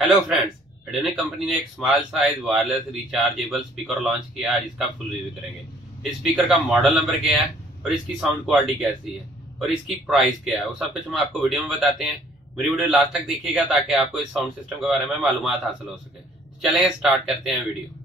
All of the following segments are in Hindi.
हेलो फ्रेंड्स, एडियोनिक कंपनी ने एक small size wireless rechargeable speaker launch किया है जिसका फुल रिव्यू करेंगे। इस स्पीकर का मॉडल नंबर क्या है और इसकी साउंड क्वालिटी कैसी है और इसकी प्राइस क्या है, वो सब कुछ हम आपको वीडियो में बताते हैं। मेरी वीडियो लास्ट तक देखिएगा ताकि आपको इस साउंड सिस्टम के बारे में मालूमात हासिल हो सके। चलिए स्टार्ट करते हैं वीडियो।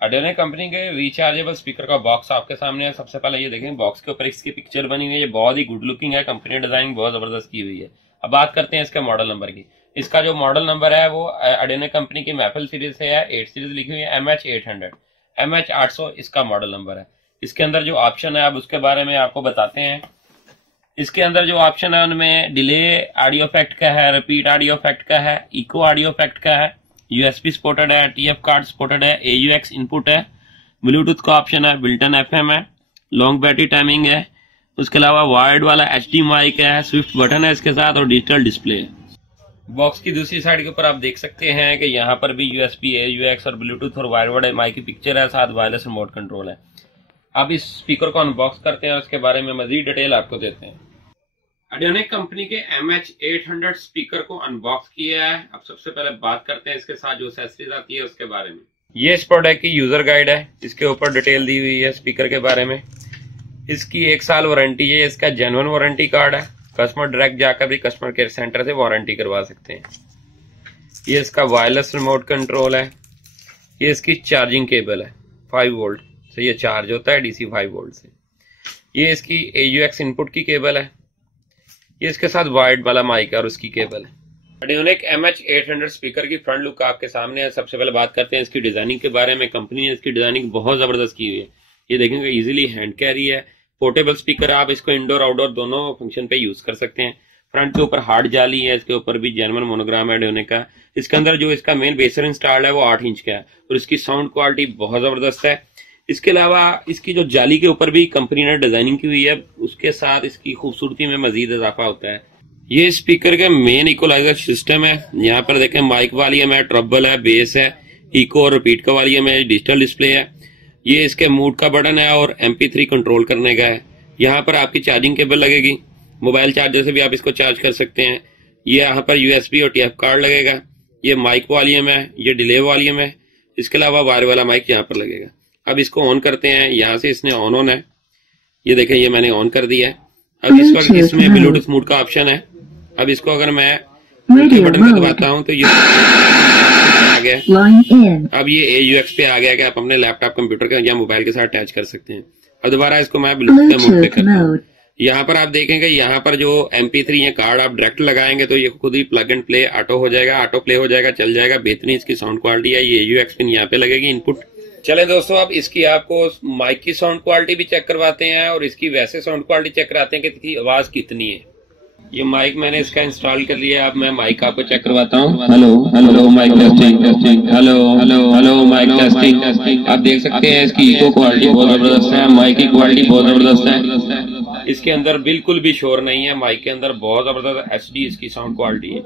एडियोनिक कंपनी के रिचार्जेबल स्पीकर का बॉक्स आपके सामने है। सबसे पहले ये देखें, बॉक्स के ऊपर इसकी पिक्चर बनी हुई है। ये बहुत ही गुड लुकिंग है, कंपनी डिजाइनिंग बहुत जबरदस्त की हुई है। अब बात करते हैं इसके मॉडल नंबर की। इसका जो मॉडल नंबर है वो एडियोनिक कंपनी की मैपल सीरीज से है। 8 सीरीज लिखी हुई है, MH800 MH800 इसका मॉडल नंबर है। इसके अंदर जो ऑप्शन है अब उसके बारे में आपको बताते हैं। इसके अंदर जो ऑप्शन है उनमें डिले ऑडियो इफेक्ट का है, रिपीट ऑडियो इफेक्ट का है, इको ऑडियो इफेक्ट का है, यूएसबी सपोर्टेड है, टीएफ कार्ड सपोर्टेड है, AUX इनपुट है, ब्लूटूथ का ऑप्शन है, बिल्टन FM है, लॉन्ग बैटरी टाइमिंग है। उसके अलावा वायर्ड वाला HD माइक है, स्विफ्ट बटन है इसके साथ और डिजिटल डिस्प्ले है। बॉक्स की दूसरी साइड के ऊपर आप देख सकते हैं कि यहाँ पर भी USB, AUX और ब्लूटूथ और वायर्ड माइक की पिक्चर है, साथ वायरलेस रिमोट कंट्रोल है। अब इस स्पीकर को अनबॉक्स करते हैं और उसके बारे में मजीद डिटेल आपको देते हैं। एडियोनिक कंपनी के MH800 स्पीकर को अनबॉक्स किया है। अब सबसे पहले बात करते हैं इसके साथ जो एक्सेसरीज आती है उसके बारे में। ये इस प्रोडक्ट की यूजर गाइड है, इसके ऊपर डिटेल दी हुई है स्पीकर के बारे में। इसकी 1 साल वारंटी है, इसका जेन्युइन वारंटी कार्ड है। कस्टमर डायरेक्ट जाकर भी कस्टमर केयर सेंटर से वारंटी करवा सकते हैं। ये इसका वायरलेस रिमोट कंट्रोल है। ये इसकी चार्जिंग केबल है, 5 वोल्ट से ये चार्ज होता है, DC 5 वोल्ट से। ये इसकी AUX इनपुट की केबल है। ये इसके साथ वायर्ड वाला माइक है और उसकी केबल है। एडियोनिक MH800 स्पीकर की फ्रंट लुक आपके सामने है। सबसे पहले बात करते हैं इसकी डिजाइनिंग के बारे में। कंपनी ने इसकी डिजाइनिंग बहुत जबरदस्त की हुई है। ये देखेंगे इजीली हैंड कैरी है, पोर्टेबल स्पीकर है। आप इसको इंडोर आउटडोर दोनों फंक्शन पे यूज कर सकते हैं। फ्रंट के ऊपर हार्ड जाली है, इसके ऊपर भी जेन्युइन मोनोग्राम है एडियोनिक का। इसके अंदर जो इसका मेन बेसर इंस्टॉल्ड है वो 8 इंच का है और इसकी साउंड क्वालिटी बहुत जबरदस्त है। इसके अलावा इसकी जो जाली के ऊपर भी कंपनी ने डिजाइनिंग की हुई है, उसके साथ इसकी खूबसूरती में मजीद इजाफा होता है। ये स्पीकर का मेन इक्वलाइजर सिस्टम है। यहाँ पर देखें माइक वॉल्यूम है, ट्रबल है, बेस है, इको और रिपीट का वॉल्यूम है, डिजिटल डिस्प्ले है। ये इसके मूड का बटन है और MP3 कंट्रोल करने का है। यहाँ पर आपकी चार्जिंग केबल लगेगी, मोबाइल चार्जर से भी आप इसको चार्ज कर सकते हैं। ये यहाँ पर USB और TF कार्ड लगेगा। ये माइक वॉल्यूम है, ये डिले वॉल्यूम है। इसके अलावा वायर वाला माइक यहाँ पर लगेगा। अब इसको ऑन करते हैं, यहाँ से इसने ऑन है। ये देखें, ये मैंने ऑन कर दिया है। अब इस वक्त इसमें ब्लूटूथ मोड का ऑप्शन है। अब इसको अगर मैं बटन को दबाता हूं तो ये आ गया। अब ये AUX पे आ गया कि आप अपने लैपटॉप कंप्यूटर के या मोबाइल के साथ अटैच कर सकते हैं। अब दोबारा इसको मैं ब्लूटूथ के मोड पे करता हूं। यहाँ पर आप देखेंगे, यहाँ पर जो MP3 या कार्ड आप डायरेक्ट लगाएंगे तो ये खुद ही प्लग एंड प्ले ऑटो हो जाएगा, ऑटो प्ले हो जाएगा, चल जाएगा। बेहतरीन इसकी साउंड क्वालिटी है। ये AUX पिन यहाँ पे लगेगी, इनपुट। चले दोस्तों, अब इसकी आपको माइक की साउंड क्वालिटी भी चेक करवाते हैं और इसकी वैसे साउंड क्वालिटी चेक कराते हैं कि इसकी आवाज कितनी है। ये माइक मैंने इसका इंस्टॉल कर लिया है। अब मैं माइक आपको चेक करवाता हूँ। Hello hello mike testing, hello hello hello mike testing. आप देख सकते हैं इसकी इको क्वालिटी बहुत जबरदस्त है, माइक की क्वालिटी बहुत जबरदस्त है। इसके अंदर बिल्कुल भी शोर नहीं है। माइक के अंदर बहुत जबरदस्त HD इसकी साउंड क्वालिटी है।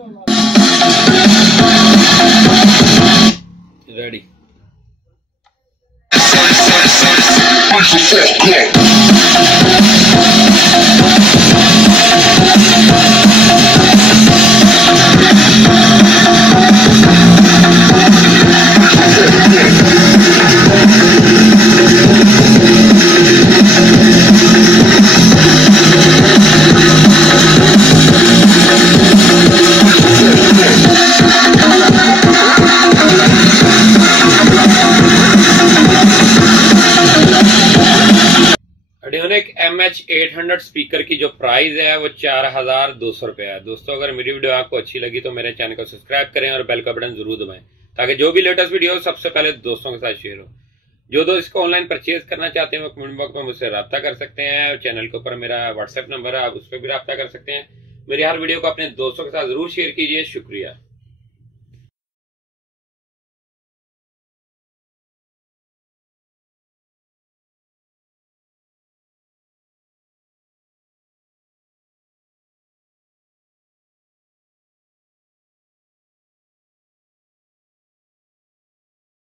रेडी। एडियोनिक MH800 स्पीकर की जो प्राइस है वो 4200 रुपए है। दोस्तों, अगर मेरी वीडियो आपको अच्छी लगी तो मेरे चैनल को सब्सक्राइब करें और बेल का बटन जरूर दबाएं ताकि जो भी लेटेस्ट वीडियो सबसे पहले दोस्तों के साथ शेयर हो। जो दोस्त इसको ऑनलाइन परचेज करना चाहते हैं वो कमेंट बॉक्स में मुझसे रब्ता कर सकते हैं। चैनल के ऊपर मेरा WhatsApp नंबर है, आप उस पर भी रब्ता कर सकते हैं। मेरी हर वीडियो को अपने दोस्तों के साथ जरूर शेयर कीजिए। शुक्रिया।